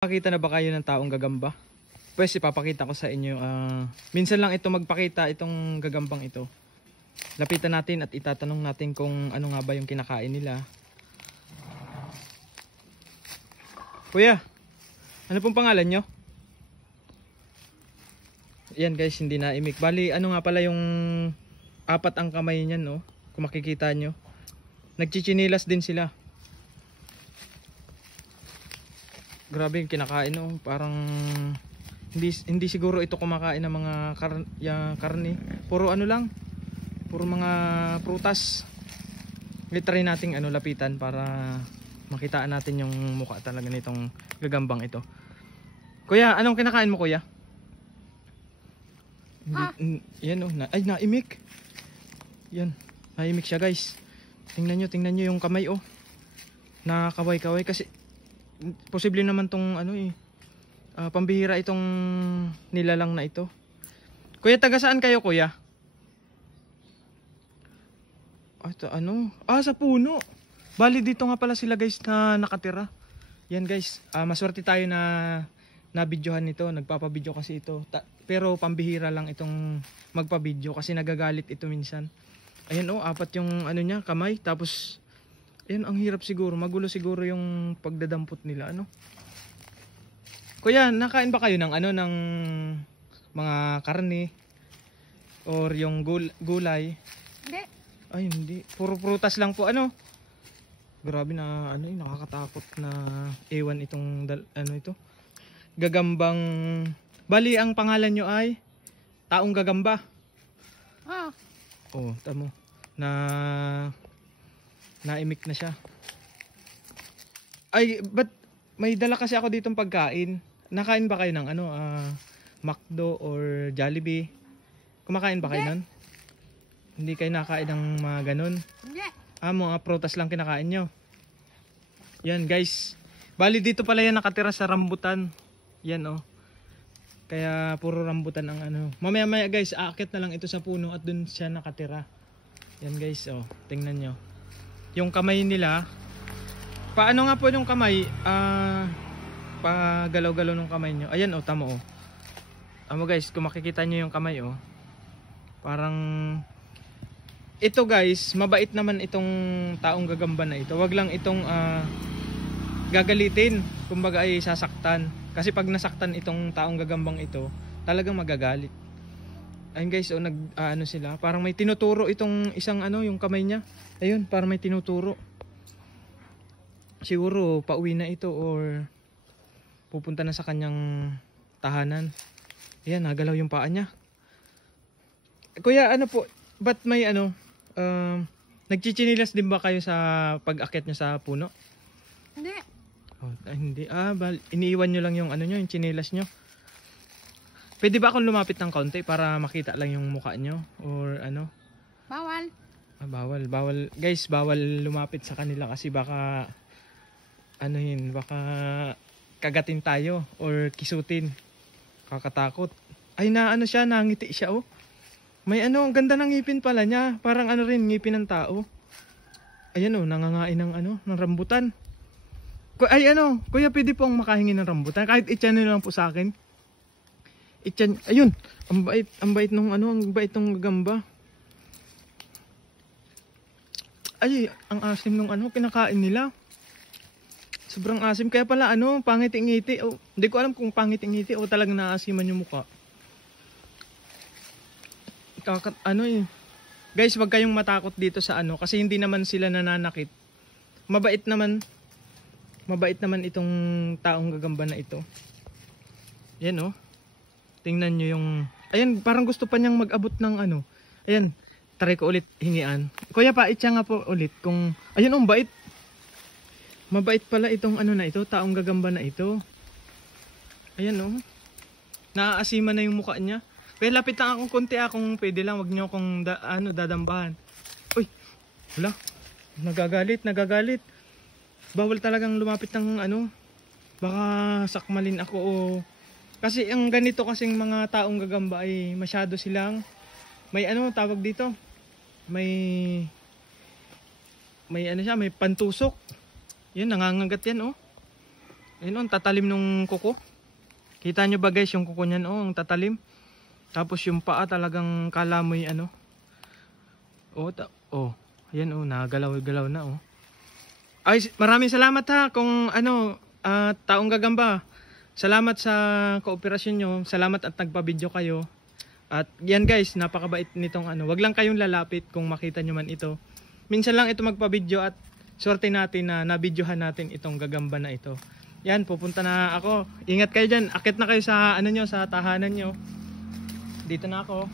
Nakakita na ba kayo ng taong gagamba? Pues ipapakita ko sa inyo. Minsan lang ito magpakita itong gagambang ito. Lapitan natin at itatanong natin kung ano nga ba yung kinakain nila. Kuya, ano pong pangalan nyo? Yan guys, hindi na imik. Bali, ano nga pala yung apat ang kamay niyan, no? Kung makikita nyo. Nagchichinilas din sila. Grabe yung kinakain, no? Parang hindi siguro ito kumakain ng mga karne. Puro ano lang. Puro mga prutas. Try nating lapitan para makitaan natin yung mukha talaga nitong gagambang ito. Kuya, anong kinakain mo, kuya? Yan oh, ay naimik. Yan, naimik siya guys. Tingnan nyo yung kamay oh. Nakakaway-kaway kasi posible naman tong pambihira itong nilalang na ito. Kuya, taga saan kayo, kuya? Ito, sa puno. Bali dito nga pala sila guys na nakatira. Yan guys, maswerte tayo na nabidyohan nito. Nagpapabidyo kasi ito. Pero pambihira lang itong magpabidyo kasi nagagalit ito minsan. Ayan oh, apat yung niya, kamay. Tapos ayan, ang hirap siguro. Magulo siguro yung pagdadampot nila, Kuya, nakain ba kayo ng ng mga karne or yung gulay? Hindi. Ay, hindi. Puro prutas lang po, Grabe na nakakatakot na ewan itong ito. Gagambang. Bali ang pangalan nyo ay taong gagamba. Oh, tamo. Naimik na siya. Ay, but may dala kasi ako ditong pagkain. Nakain ba kayo ng McDo or Jollibee? Kumakain ba kayo nun? Hindi kayo nakain ng mga ganun? Hindi. Mga prutas lang kinakain nyo. Yan guys. Bali dito pala yan nakatira sa rambutan. Yan oh. Kaya puro rambutan ang Mamaya guys, aakyat na lang ito sa puno at dun siya nakatira. Yan guys oh. Tingnan nyo. Yung kamay nila. Paano nga po yung kamay? Pagalaw-galaw ng kamay nyo. Ayan oh, tamo oh. Tamo guys, kung makikita nyo yung kamay oh. Parang ito guys, mabait naman itong taong gagamba na ito. Wag lang itong gagalitin, kumbaga ay sasaktan. Kasi pag nasaktan itong taong gagambang ito, talagang magagalit. Ayun guys, sila, parang may tinuturo itong isang yung kamay niya. Ayun, parang may tinuturo. Siguro pauwi na ito or pupunta na sa kanyang tahanan. Ayan, nagalaw yung paa niya. Kuya, po, ba't may nagchichinilas din ba kayo sa pag-akyat nyo sa puno? Hindi. Oh, hindi. Iniiwan nyo lang yung yung chinilas nyo. Pwede ba akong lumapit ng kaunti para makita lang yung mukha nyo? Or Bawal. Bawal. Guys, bawal lumapit sa kanila kasi baka baka kagatin tayo or kisutin. Kakatakot. Ay siya, nangiti siya oh. May ang ganda ng ngipin pala niya. Parang rin, ngipin ng tao. Ayan oh, nangangain ng rambutan. Kuya, pwede pong makahingi ng rambutan. Kahit ityan nyo lang po sa akin. Ityan, ayun. Ang bait nung ang bait ng gagamba. Ay, ang asim nung kinakain nila. Sobrang asim. Kaya pala pangiti-ngiti. Oh, hindi ko alam kung pangiti-ngiti o talagang naasiman yung mukha. Guys, wag kayong matakot dito sa kasi hindi naman sila nananakit. Mabait naman itong taong gagamba na ito. Yan oh. Tingnan nyo yung ayan, parang gusto pa niyang mag-abot ng Ayan, try ko ulit hingian. Kuya, paitya nga po ulit kung ayun bait. Mabait pala itong na ito, taong gagamba na ito. Ayan oh. Naaasiman na yung mukha niya. Pero lapit lang akong konti kung pwede lang, wag niyo akong dadambahan. Uy, wala. Nagagalit. Bawal talagang lumapit ng baka sakmalin ako o kasi ang ganito kasing mga taong gagamba ay masyado silang may tawag dito. May may pantusok. Yan, nangangagat yan oh. Ayun, ang tatalim nung kuko. Kita nyo ba guys yung kuko niyan? Oh, ang tatalim. Tapos yung paa talagang kalamoy ano. Oh, ayan oh, nagalaw-galaw na oh. Ay, maraming salamat ha kung ano, taong gagamba. Salamat sa kooperasyon nyo. Salamat at nagpa-video kayo. At yan guys, napakabait nitong ano. Wag lang kayong lalapit kung makita nyo man ito. Minsan lang ito magpa-video at swerte natin na nabidyohan natin itong gagamba na ito. Yan, pupunta na ako. Ingat kayo dyan. Akit na kayo sa ano nyo, sa tahanan nyo. Dito na ako.